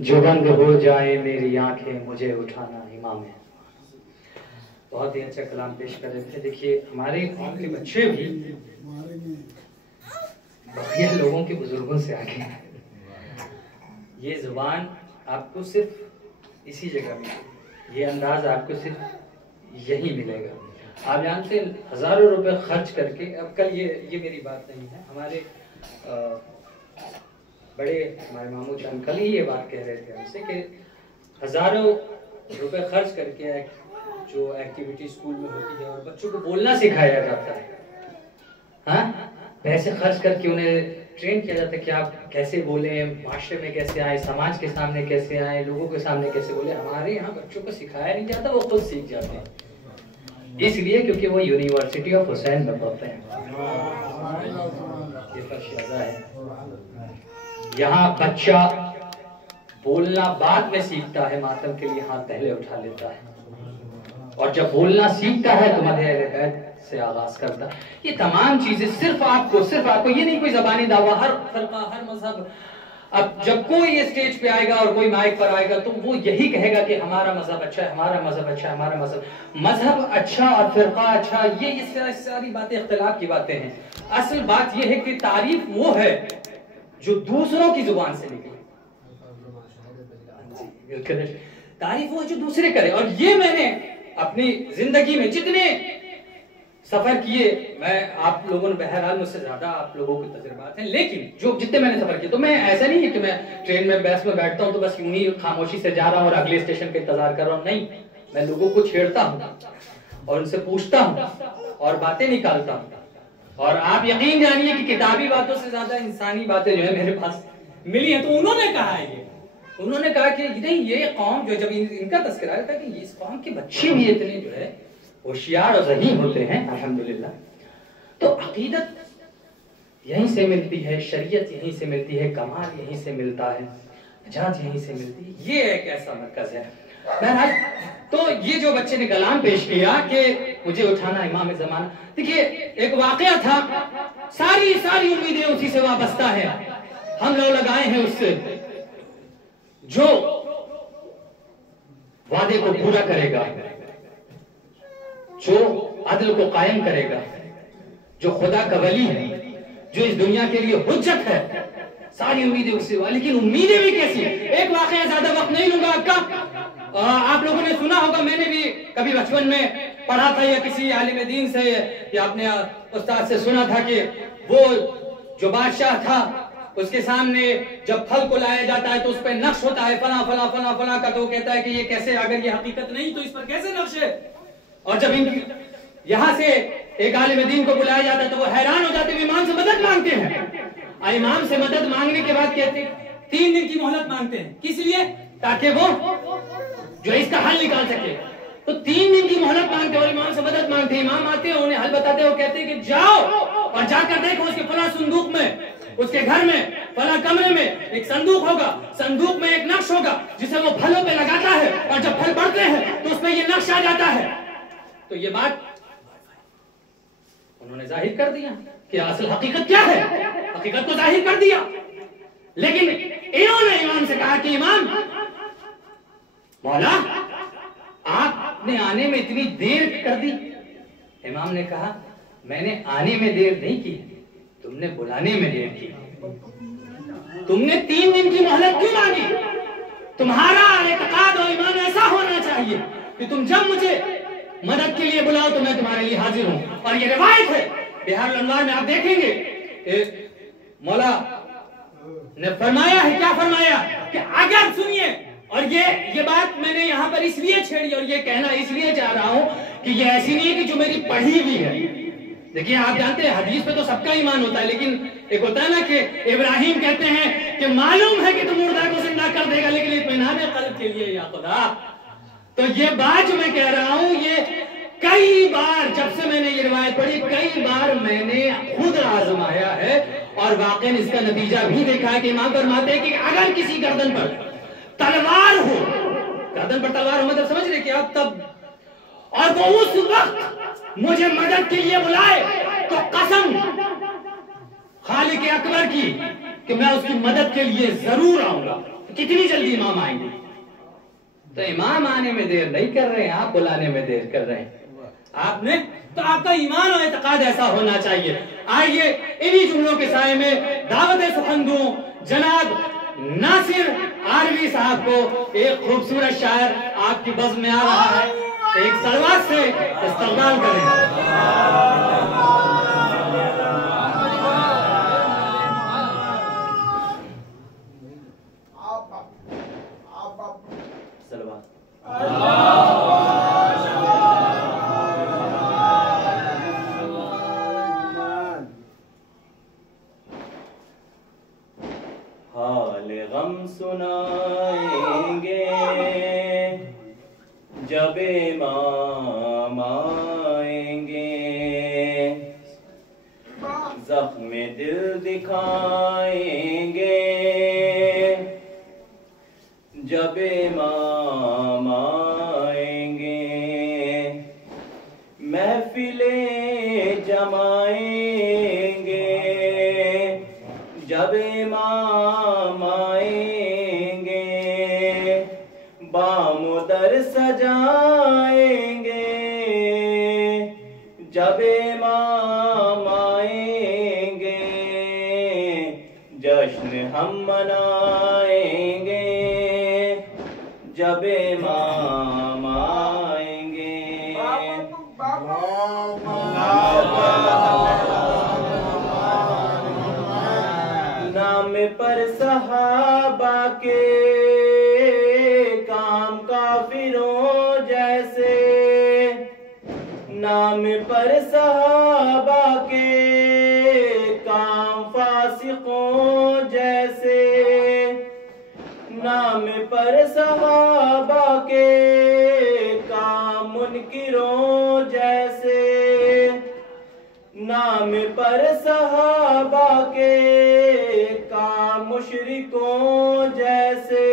جو بند ہو جائے میری آنکھیں مجھے اٹھانا امام ہے. بہت ہی اچھا کلام پیش کر رہے تھے. دیکھیے ہمارے قوم کے بچے بھی بقیہ لوگوں کے بزرگوں سے آگے ہیں. یہ زبان آپ کو صرف اسی جگہ ملے گی, یہ انداز آپ کو صرف یہی ملے گا. آپ جانتے ہیں ہزاروں روپے خرچ کر کے, اب کل یہ میری بات نہیں ہے, ہمارے ہمارے ماموں چند کل ہی یہ بات کہہ رہے تھے ہم سے کہ ہزاروں روپے خرچ کر کے جو ایکٹیویٹی اسکول میں ہوتی ہے اور بچوں کو بولنا سکھایا جاتا ہے, ہاں پیسے خرچ کر کے انہیں ٹرین کیا جاتا ہے کہ آپ کیسے بولیں, معاشرے میں کیسے آئیں, سماج کے سامنے کیسے آئیں, لوگوں کے سامنے کیسے بولیں. ہمارے یہاں بچوں کو سکھایا نہیں جاتا, وہ خود سیکھ جاتے ہیں. اس لیے کیونکہ وہ یونیورسٹی آف حسین میں پڑھتے ہیں. یہ فرشیازہ ہے. یہاں بچہ بولنا بعد میں سیکھتا ہے, ماتم کے لیے ہاتھ پہلے اٹھا لیتا ہے, اور جب بولنا سیکھتا ہے تو مدح اہل بیت سے آغاز کرتا ہے. یہ تمام چیزیں صرف آپ کو یہ نہیں کوئی زبانی دعویٰ, ہر فرقہ ہر مذہب. اب جب کوئی یہ اسٹیج پہ آئے گا اور کوئی مائک پر آئے گا تو وہ یہی کہے گا کہ ہمارا مذہب اچھا ہے, ہمارا مذہب اچھا ہے, ہمارا مذہب اچھا اور فرقہ اچھا, یہ ساری باتیں اختلاف کی باتیں ہیں. اصل بات یہ ہے کہ تعریف وہ ہے جو دوسروں کی زبان سے نکلے, تعریف وہ جو دوسرے کرے. اور یہ میں نے اپنی زندگی میں جتنے سفر کیے, میں آپ لوگوں نے بہرحال مجھ سے زیادہ آپ لوگوں کے تجربات ہیں, لیکن جو جتنے میں نے سفر کیے, تو میں ایسا نہیں ہے کہ میں ٹرین میں بس میں بیٹھتا ہوں تو بس یوں ہی خاموشی سے جا رہا ہوں اور اگلے اسٹیشن کا انتظار کر رہا ہوں. نہیں, میں لوگوں کو چھیڑتا ہوں اور ان سے پوچھتا ہوں اور باتیں نکالتا ہوں. اور آپ یقین جانیے کہ کتابی باتوں سے زیادہ انسانی باتیں جو ہے میرے پاس ملی ہیں. تو انہوں نے کہا ہے, انہوں نے کہا کہ نہیں, یہ قوم جو جب ان کا تذکرہ ہے کہ اس قوم کے بچے بھی اتنے جو ہے ہوشیار اور ذہین ہوتے ہیں الحمدللہ. تو عقیدت یہیں سے ملتی ہے, شریعت یہیں سے ملتی ہے, کمال یہیں سے ملتا ہے, نجات یہیں سے ملتی ہے. یہ ایک ایسا مرکز ہے. بہرحال تو یہ جو بچے نے کلام پیش کیا کہ مجھے اٹھانا امام زمانہ, دیکھیے ایک واقعہ تھا, ساری امیدیں اسی سے وابستہ ہے. ہم لوگ لگائے ہیں اس سے جو وعدے کو پورا کرے گا, جو عدل کو قائم کرے گا, جو خدا کا ولی ہے, جو اس دنیا کے لیے حجت ہے. ساری امیدیں اس سے, لیکن امیدیں بھی کیسی. ایک واقعہ, زیادہ وقت نہیں لوں گا آپ کا. آپ لوگوں نے سنا ہوگا, میں نے بھی کبھی بچپن میں پڑھا تھا یا کسی عالم دین سے یا اپنے استاد سے سنا تھا کہ وہ جو بادشاہ تھا اس کے سامنے جب پھل کو لایا جاتا ہے تو اس پہ نقش ہوتا ہے فلاں فلاں فلاں فلاں کا, تو وہ کہتا ہے کہ یہ کیسے, اگر یہ حقیقت نہیں تو اس پر کیسے نقش ہے. اور جب یہاں سے ایک عالم دین کو بلایا جاتا ہے تو وہ حیران ہو جاتے ہیں, امام سے مدد مانگتے ہیں. امام سے مدد مانگنے کے بعد کہتے ہیں 3 دن کی مہلت مانگتے ہیں. کس لیے؟ تاکہ وہ جو اس کا حل نکال سکے. تو 3 دن کی مہلت مانگتے ہیں اور امام سے مدد مانگتے ہیں. امام آتے ہیں, انہیں حل بتاتے ہیں, وہ کہتے ہیں کہ جاؤ اور جا کر دیکھو اس کے فلاں صندوق میں, اس کے گھر میں فلاں کمرے میں ایک صندوق ہوگا, صندوق میں ایک نقش ہوگا جسے وہ پھلوں پہ لگاتا ہے, اور جب پھل بڑھتے ہیں تو اس پہ یہ نقش آ جاتا ہے. تو یہ بات انہوں نے ظاہر کر دیا کہ اصل حقیقت کیا ہے, حقیقت کو ظاہر کر دیا. لیکن انہوں نے امام سے کہا کہ امام مولا آپ نے آنے میں اتنی دیر کر دی. امام نے کہا میں نے آنے میں دیر نہیں کی, تم نے بلانے میں دیر کی. تم نے 3 دن کی مہلت کیوں مانگی؟ تمہارا اعتقاد اور ایمان ایسا ہونا چاہیے کہ تم جب مجھے مدد کے لیے بلاؤ تو میں تمہارے لیے حاضر ہوں. اور یہ روایت ہے بہار الانوار میں, آپ دیکھیں گے کہ مولا نے فرمایا ہے, کیا فرمایا کہ اگر سنیے, اور یہ بات میں نے یہاں پر اس لیے چھیڑی اور یہ کہنا اس لیے چاہ رہا ہوں کہ یہ ایسی نہیں ہے کہ جو میری پڑھی ہوئی ہے. دیکھیے آپ جانتے ہیں حدیث پہ تو سب کا ایمان ہوتا ہے, لیکن ایک ہوتا ہے نا کہ ابراہیم کہتے ہیں کہ معلوم ہے کہ تم مردہ کو زندہ کر دے گا, لیکن اطمینان قلب کے لیے یا خدا. تو یہ بات جو میں کہہ رہا ہوں, یہ کئی بار جب سے میں نے یہ روایت پڑھی, کئی بار میں نے خود آزمایا ہے اور واقعاً اس کا نتیجہ بھی دیکھا ہے کہ امام فرماتے ہیں کہ اگر کسی گردن پر تلوار ہو, گردن پر تلوار ہو مطلب سمجھ رہے کہ آپ تب, اور وہ اس وقت مجھے مدد کے لیے بلائے, تو قسم خالق اکبر کی کہ میں اس کی مدد کے لیے ضرور آؤں گا. کتنی جلدی امام آئیں گے؟ تو امام آنے میں دیر نہیں کر رہے ہیں، آپ بلانے میں دیر کر رہے ہیں۔ آپ نے تو آپ کا ایمان اور اعتقاد ایسا ہونا چاہیے۔ آئیے انہی جملوں کے سائے میں دعوت سخندوں جناب ناصر آروی صاحب کو ایک خوبصورت شاعر آپ کی بزم میں آ رہا ہے، ایک سلوات سے استقبال کریں۔ حال غم سنائیں گے جب امام آئیں گے، زخم دل دکھائیں گے جب امام آئیں گے، محفلیں جمائیں گے جب امام آئیں گے، بام و در سجائیں گے جب امام آئیں گے، جشن ہم منائیں گے جب امام آئیں گے۔ نام پر صحابہ کے کام کافروں جیسے، نام پر صحابہ کے کام فاسقوں جیسے، نام پر صحابہ کے کام منکروں جیسے، نام پر صحابہ کے کام مشرکوں جیسے،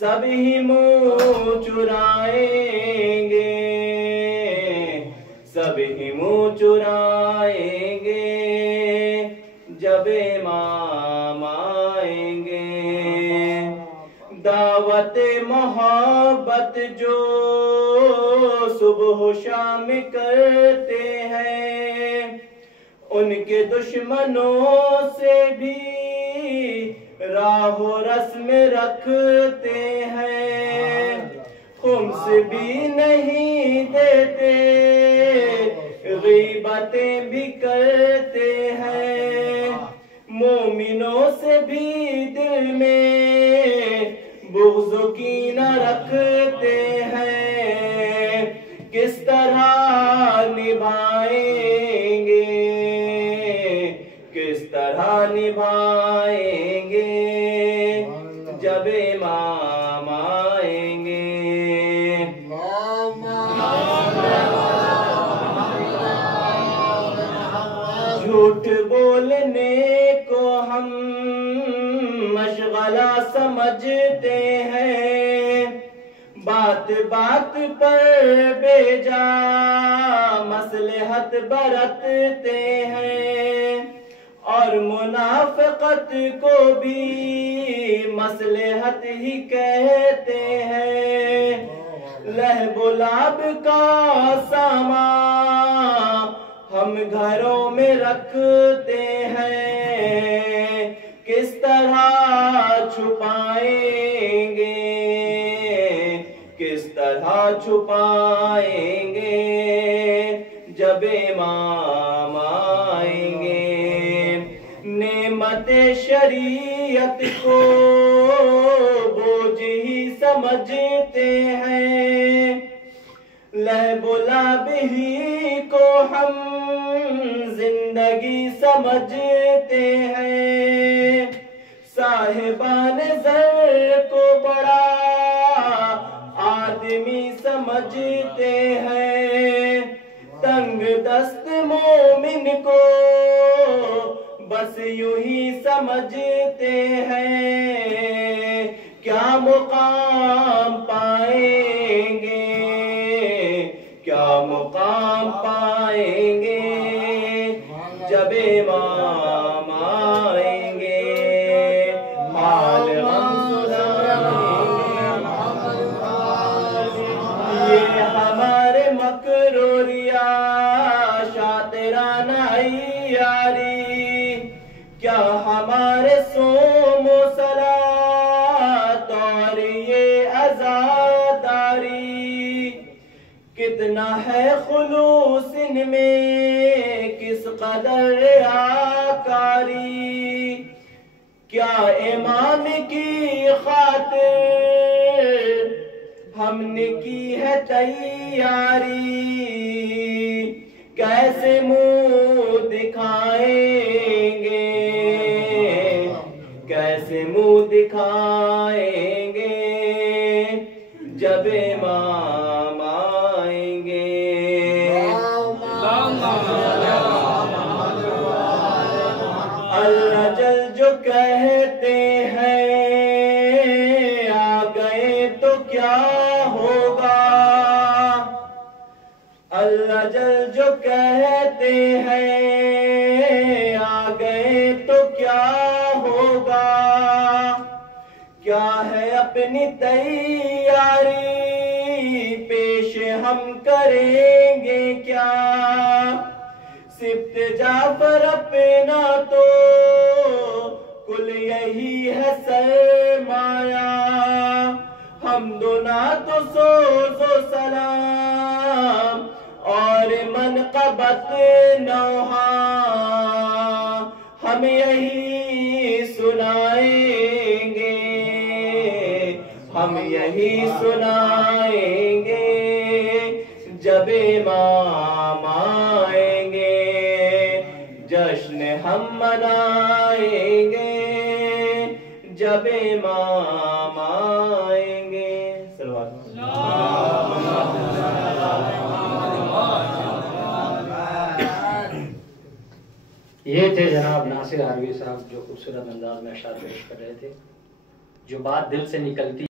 سب ہی منہ چرائیں گے سب ہی منہ چرائیں گے جب امام آئیں گے۔ دعوت محبت جو صبح و شام کرتے ہیں، ان کے دشمنوں سے بھی راہ و رسم رکھتے ہیں، خمس بھی نہیں دیتے غیبتیں بھی کرتے ہیں، مومنوں سے بھی دل میں بغض و کینہ رکھتے ہیں، کس طرح نبھائیں گے کس طرح نبھائیں گے جب امام آئیں گے۔ جھوٹ بولنے کو ہم مشغلہ سمجھتے ہیں، بات بات پر بے جا مصلحت برتتے ہیں، اور منافقت کو بھی مصلحت ہی کہتے ہیں، لہب و لعب کا سامان ہم گھروں میں رکھتے ہیں، کس طرح چھپائیں گے کس طرح چھپائیں گے جب امام آئیں گے۔ نعمت شریعت کو بوجھ ہی سمجھتے ہیں، لہب و لعب ہی کو ہم زندگی سمجھتے ہیں، صاحبان زر کو بڑا آدمی سمجھتے ہیں، تنگ دست مومن کو بس یوں ہی سمجھتے ہیں، کیا مقام پائیں گے کیا مقام پائیں گے جب امام آئیں گے۔ حال کتنا ہے خلوص ان میں، کس قدر آکاری، کیا امام کی خاطر ہم نے کی ہے تیاری، کیسے منہ دکھائیں گے، کیسے منہ دکھائیں گے جب امام آئیں گے۔ اللہ جل جو کہتے ہیں آ گئے تو کیا ہوگا، اللہ جل جو کہتے ہیں آ گئے تو کیا ہوگا، کیا ہے اپنی تیاری پیش ہم کریں گے کیا، سبت جعفر اپنا تو کل یہی ہے سرمایہ، حمد و نعت و سوز و سلام اور منقبت نوحہ ہم یہی سنائیں گے، ہم یہی سنائیں گے جب امام آئیں گے، جشن ہم منائیں گے جب امام آئیں گے۔ یہ تھے جناب ناصر حروی صاحب جو خوبصورت انداز میں اشعار پیش کر رہے تھے، جو بات دل سے نکلتی